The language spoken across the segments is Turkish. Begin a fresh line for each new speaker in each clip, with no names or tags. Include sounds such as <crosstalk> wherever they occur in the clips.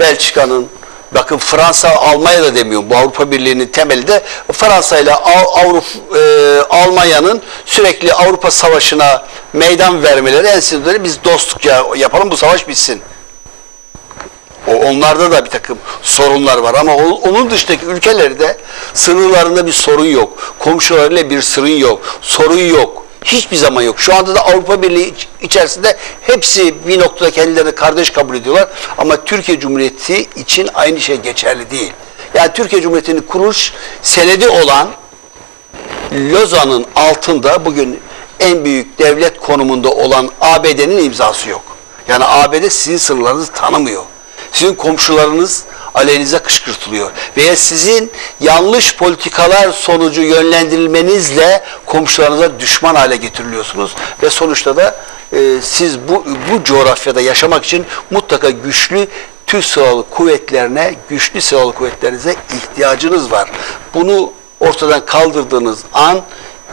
Belçika'nın, bakın Fransa, Almanya da demiyorum. Bu Avrupa Birliği'nin temeli de Fransa ile Av- Avrupa, e, Almanya'nın sürekli Avrupa Savaşı'na meydan vermeleri en sinirleri biz dostluk ya, yapalım bu savaş bitsin. O, onlarda da bir takım sorunlar var ama o- onun dışındaki ülkelerde sınırlarında bir sorun yok. Komşularıyla bir sorun yok. Sorun yok. Hiçbir zaman yok. Şu anda da Avrupa Birliği iç- içerisinde hepsi bir noktada kendilerini kardeş kabul ediyorlar. Ama Türkiye Cumhuriyeti için aynı şey geçerli değil. Yani Türkiye Cumhuriyeti'nin kuruluş senedi olan Lozan'ın altında bugün en büyük devlet konumunda olan ABD'nin imzası yok. Yani ABD sizin sınırlarınızı tanımıyor. Sizin komşularınız aleyhinize kışkırtılıyor. Veya sizin yanlış politikalar sonucu yönlendirilmenizle komşularınıza düşman hale getiriliyorsunuz. Ve sonuçta da e, siz bu, bu coğrafyada yaşamak için mutlaka güçlü Türk Silahlı Kuvvetlerine, güçlü silahlı kuvvetlerinize ihtiyacınız var. Bunu ortadan kaldırdığınız an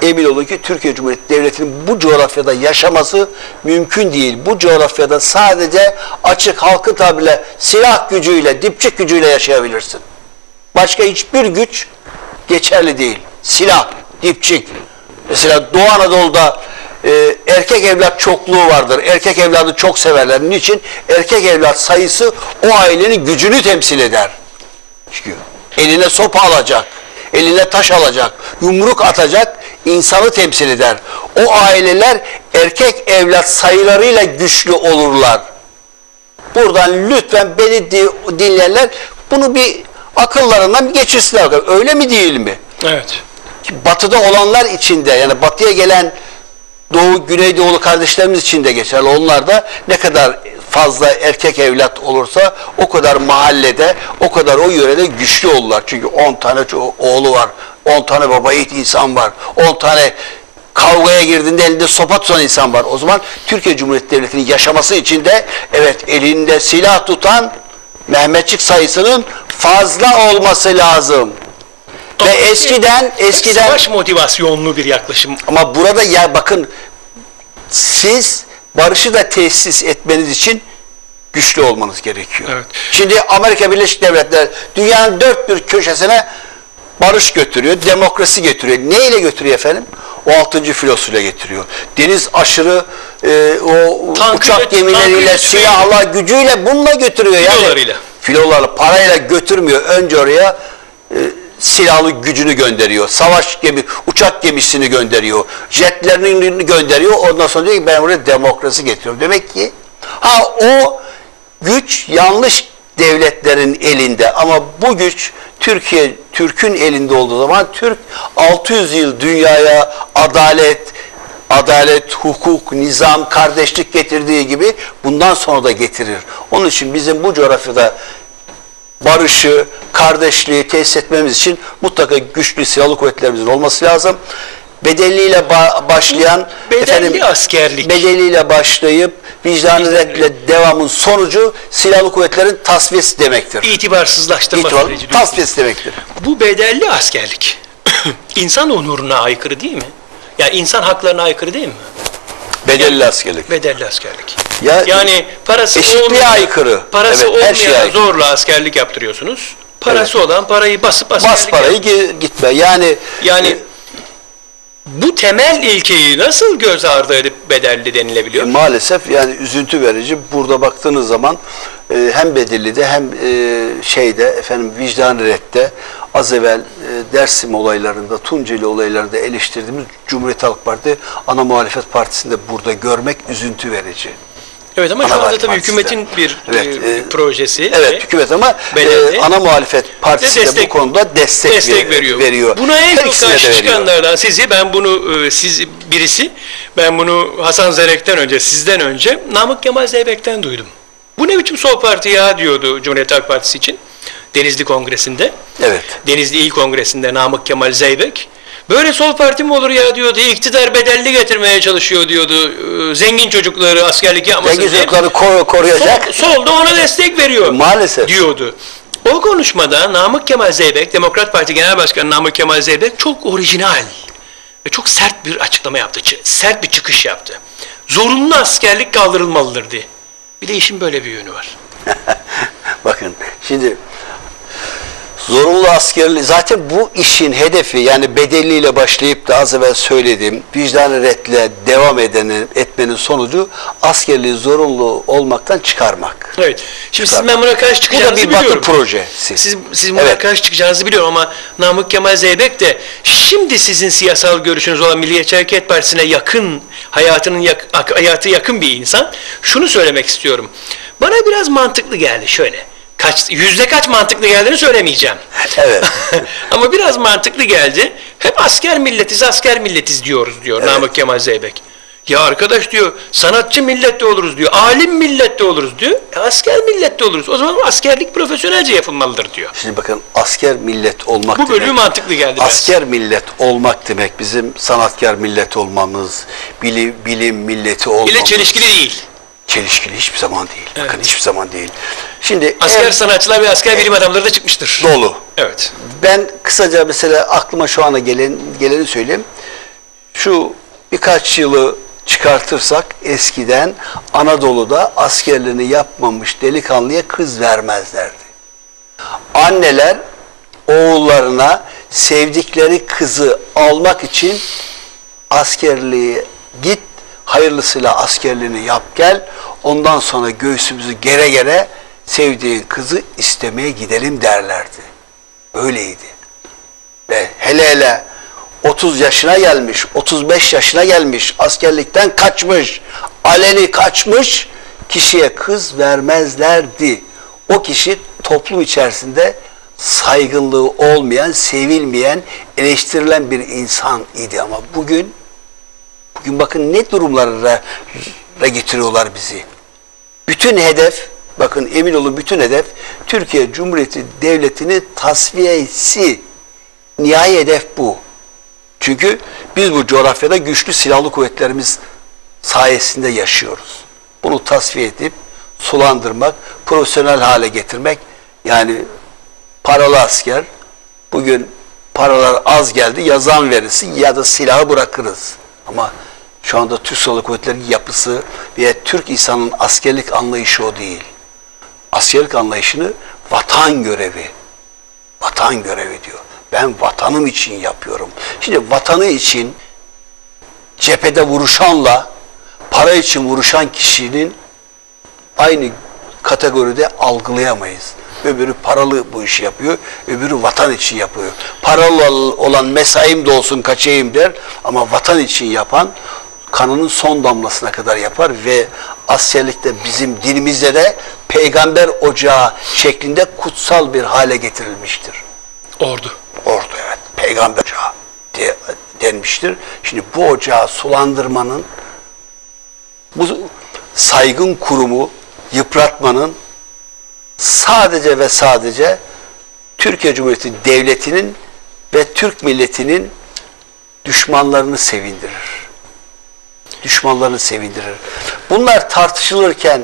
emin olun ki Türkiye Cumhuriyeti Devleti'nin bu coğrafyada yaşaması mümkün değil. Bu coğrafyada sadece açık halkı tabirle silah gücüyle, dipçik gücüyle yaşayabilirsin. Başka hiçbir güç geçerli değil. Silah, dipçik. Mesela Doğu Anadolu'da e, erkek evlat çokluğu vardır. Erkek evladı çok severler. Niçin? Erkek evlat sayısı o ailenin gücünü temsil eder. Çünkü eline sopa alacak, eline taş alacak, yumruk atacak insanı temsil eder. O aileler erkek evlat sayılarıyla güçlü olurlar. Buradan lütfen beni di- dinleyenler bunu bir akıllarından geçirsinler. Öyle mi değil mi?
Evet.
Batıda olanlar içinde yani batıya gelen Doğu, Güneydoğulu kardeşlerimiz için de geçerli. Onlar da ne kadar fazla erkek evlat olursa o kadar mahallede, o kadar o yörede güçlü olurlar. Çünkü 10 tane oğlu var, 10 tane baba yiğit insan var, 10 tane kavgaya girdiğinde elinde sopa tutan insan var. O zaman Türkiye Cumhuriyeti Devleti'nin yaşaması için de evet elinde silah tutan Mehmetçik sayısının fazla olması lazım. Ve
Ama
eskiden eskiden
Savaş motivasyonlu bir yaklaşım.
ama burada ya bakın siz barışı da tesis etmeniz için güçlü olmanız gerekiyor.
Evet.
Şimdi Amerika Birleşik Devletleri dünyanın dört bir köşesine barış götürüyor, demokrasi getiriyor. Ne ile götürüyor efendim? O 6. filosuyla getiriyor. Deniz aşırı e, o
Tankı
uçak gemileriyle,
tankı
silahla, gücüyle bununla götürüyor. Yani,
Filolarıyla.
Filolarla, parayla götürmüyor. Önce oraya e, silahlı gücünü gönderiyor. Savaş gemi, uçak gemisini gönderiyor. Jetlerini gönderiyor. Ondan sonra diyor ki ben buraya demokrasi getiriyorum. Demek ki ha o güç yanlış devletlerin elinde ama bu güç Türkiye Türk'ün elinde olduğu zaman Türk 600 yıl dünyaya adalet, adalet, hukuk, nizam, kardeşlik getirdiği gibi bundan sonra da getirir. Onun için bizim bu coğrafyada barışı, kardeşliği tesis etmemiz için mutlaka güçlü silahlı kuvvetlerimizin olması lazım. Bedelliyle ba- başlayan
Bedelli askerlik.
bedeliyle başlayıp vicdanı redle devamın sonucu silahlı kuvvetlerin tasfiyesi demektir.
İtibarsızlaştırma
İtibar,
süreci.
tasfiyesi demektir.
Bu bedelli askerlik <clears throat> insan onuruna aykırı değil mi? Ya insan haklarına aykırı değil mi?
Bedelli askerlik.
Bedelli askerlik.
Ya,
Yani parası olmayan,
aykırı.
parası
Evet, her şeye
olmayan
aykırı.
zorla askerlik yaptırıyorsunuz. Parası olan parayı basıp askerlik
bas parayı
yap-
gi- gitme. Yani
Yani
e,
bu temel ilkeyi nasıl göz ardı edip bedelli denilebiliyor?
maalesef yani üzüntü verici. Burada baktığınız zaman e, hem Bedelli'de hem e, şeyde efendim vicdan redde az evvel e, Dersim olaylarında, Tunceli olaylarında eleştirdiğimiz Cumhuriyet Halk Parti ana muhalefet partisinde burada görmek üzüntü verici.
Evet ama şu
Ana
anda
Muhalefet
tabii hükümetin bir
Evet,
e,
e,
projesi.
Evet
ve
hükümet ama e, ana muhalefet partisi de,
destek-
bu konuda destek,
destek
ver-
veriyor.
veriyor.
Buna en
Her
çok karşı çıkanlardan sizi ben bunu e, siz birisi ben bunu Hasan Zerek'ten önce sizden önce Namık Kemal Zeybek'ten duydum. Bu ne biçim sol parti ya diyordu Cumhuriyet Halk Partisi için Denizli Kongresi'nde.
Evet.
Denizli İl Kongresi'nde Namık Kemal Zeybek. Böyle sol parti mi olur ya diyordu. İktidar bedelli getirmeye çalışıyor diyordu. Ee, Zengin çocukları askerlik yapmasın
Zengin
diye.
çocukları koru- koruyacak.
Sol, sol da ona destek veriyor.
Maalesef.
Diyordu. O konuşmada Namık Kemal Zeybek, Demokrat Parti Genel Başkanı Namık Kemal Zeybek çok orijinal ve çok sert bir açıklama yaptı. Sert bir çıkış yaptı. Zorunlu askerlik kaldırılmalıdır diye. Bir de işin böyle bir yönü var. <laughs>
Bakın Şimdi zorunlu askerliği zaten bu işin hedefi yani bedeliyle başlayıp da az evvel söylediğim vicdan redle devam edenin, etmenin sonucu askerliği zorunlu olmaktan çıkarmak.
Evet. Şimdi siz
Çıkarmak.
memura karşı
Bu da
çıkacağınızı
bir batı
biliyorum.
projesi.
Siz, siz buna
Evet.
karşı çıkacağınızı biliyorum ama Namık Kemal Zeybek de şimdi sizin siyasal görüşünüz olan Milliyetçi Hareket Partisi'ne yakın, hayatının yak- ak- hayatı yakın bir insan. Şunu söylemek istiyorum. Bana biraz mantıklı geldi şöyle. Kaç, yüzde kaç mantıklı geldiğini söylemeyeceğim.
Evet. <laughs>
Ama biraz mantıklı geldi. Hep asker milletiz, asker milletiz diyoruz diyor Namık Kemal Zeybek. Ya arkadaş diyor, sanatçı millette oluruz diyor, alim millette oluruz diyor, e, asker millette oluruz. O zaman askerlik profesyonelce yapılmalıdır diyor.
Şimdi bakın asker millet olmak
Bu
demek.
mantıklı geldi.
Asker millet olmak demek bizim sanatkar millet olmamız, bilim, bilim milleti olmamız.
İle çelişkili değil.
Çelişkili hiçbir zaman değil. Bakın
Evet.
hiçbir zaman değil. Şimdi
Asker
en
sanatçılar ve asker bilim adamları da çıkmıştır.
dolu.
Evet.
Ben kısaca mesela aklıma şu ana gelen geleni söyleyeyim. Şu birkaç yılı çıkartırsak eskiden Anadolu'da askerliğini yapmamış delikanlıya kız vermezlerdi. Anneler oğullarına sevdikleri kızı almak için askerliğe git, hayırlısıyla askerliğini yap gel. Ondan sonra göğsümüzü gere gere sevdiğin kızı istemeye gidelim derlerdi. Öyleydi. Ve hele hele 30 yaşına gelmiş, 35 yaşına gelmiş, askerlikten kaçmış, aleni kaçmış kişiye kız vermezlerdi. O kişi toplum içerisinde saygınlığı olmayan, sevilmeyen, eleştirilen bir insan idi ama bugün bugün bakın ne durumlara ra getiriyorlar bizi. Bütün hedef, bakın emin bütün hedef Türkiye Cumhuriyeti Devleti'ni tasfiyesi. Nihai hedef bu. Çünkü biz bu coğrafyada güçlü silahlı kuvvetlerimiz sayesinde yaşıyoruz. Bunu tasfiye edip sulandırmak, profesyonel hale getirmek yani paralı asker bugün paralar az geldi yazan verirsin ya da silahı bırakırız. Ama şu anda Türk Silahlı Kuvvetleri'nin yapısı ve Türk insanın askerlik anlayışı o değil. Askerlik anlayışını vatan görevi, vatan görevi diyor. Ben vatanım için yapıyorum. Şimdi vatanı için cephede vuruşanla para için vuruşan kişinin aynı kategoride algılayamayız. Öbürü paralı bu işi yapıyor, öbürü vatan için yapıyor. Paralı olan mesaim de olsun kaçayım der ama vatan için yapan kanının son damlasına kadar yapar ve askerlikte bizim dinimizde de peygamber ocağı şeklinde kutsal bir hale getirilmiştir.
Ordu.
Ordu evet. Peygamber ocağı diye denmiştir. Şimdi bu ocağı sulandırmanın bu saygın kurumu yıpratmanın sadece ve sadece Türkiye Cumhuriyeti Devleti'nin ve Türk milletinin düşmanlarını sevindirir. Düşmanlarını sevindirir. Bunlar tartışılırken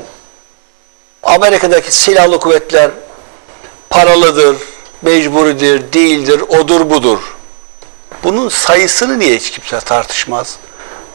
Amerika'daki silahlı kuvvetler paralıdır, mecburidir, değildir, odur budur. Bunun sayısını niye hiç kimse tartışmaz?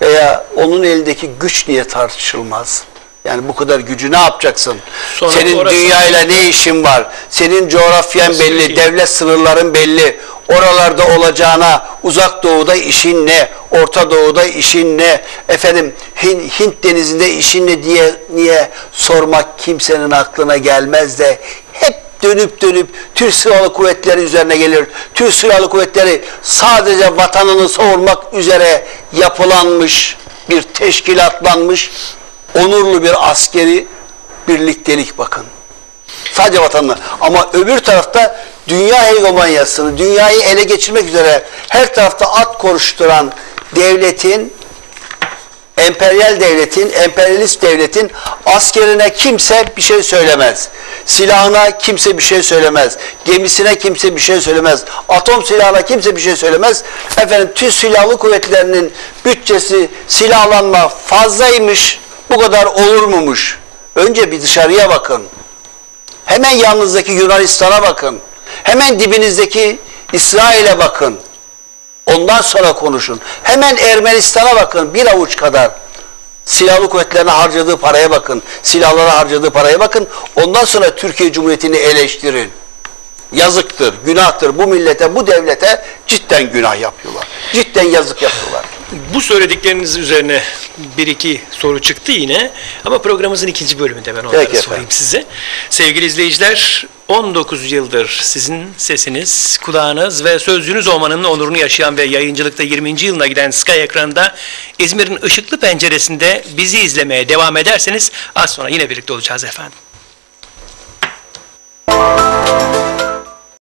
Veya onun elindeki güç niye tartışılmaz? Yani bu kadar gücü ne yapacaksın?
Sonra
Senin dünyayla ne işin var? Senin coğrafyan belli,
değil.
devlet sınırların belli. Oralarda olacağına uzak doğuda işin ne? Orta doğuda işin ne? Efendim Hin- Hint denizinde işin ne diye niye sormak kimsenin aklına gelmez de hep dönüp dönüp Türk Silahlı Kuvvetleri üzerine gelir. Türk Silahlı Kuvvetleri sadece vatanını savunmak üzere yapılanmış bir teşkilatlanmış onurlu bir askeri birliktelik bakın. Sadece vatanına. Ama öbür tarafta dünya hegemonyasını, dünyayı ele geçirmek üzere her tarafta at koşturan devletin, emperyal devletin, emperyalist devletin askerine kimse bir şey söylemez. Silahına kimse bir şey söylemez. Gemisine kimse bir şey söylemez. Atom silahına kimse bir şey söylemez. Efendim Türk Silahlı Kuvvetleri'nin bütçesi silahlanma fazlaymış. Bu kadar olur mumuş? Önce bir dışarıya bakın. Hemen yanınızdaki Yunanistan'a bakın. Hemen dibinizdeki İsrail'e bakın. Ondan sonra konuşun. Hemen Ermenistan'a bakın bir avuç kadar. Silahlı kuvvetlerine harcadığı paraya bakın. Silahlara harcadığı paraya bakın. Ondan sonra Türkiye Cumhuriyeti'ni eleştirin. Yazıktır, günahtır. Bu millete, bu devlete cidden günah yapıyorlar. Cidden yazık yapıyorlar.
Bu söyledikleriniz üzerine bir iki soru çıktı yine ama programımızın ikinci bölümünde ben onları
Peki
sorayım
efendim.
size. Sevgili izleyiciler 19 yıldır sizin sesiniz, kulağınız ve sözcünüz olmanın onurunu yaşayan ve yayıncılıkta 20. yılına giden Sky ekranda İzmir'in ışıklı penceresinde bizi izlemeye devam ederseniz az sonra yine birlikte olacağız efendim.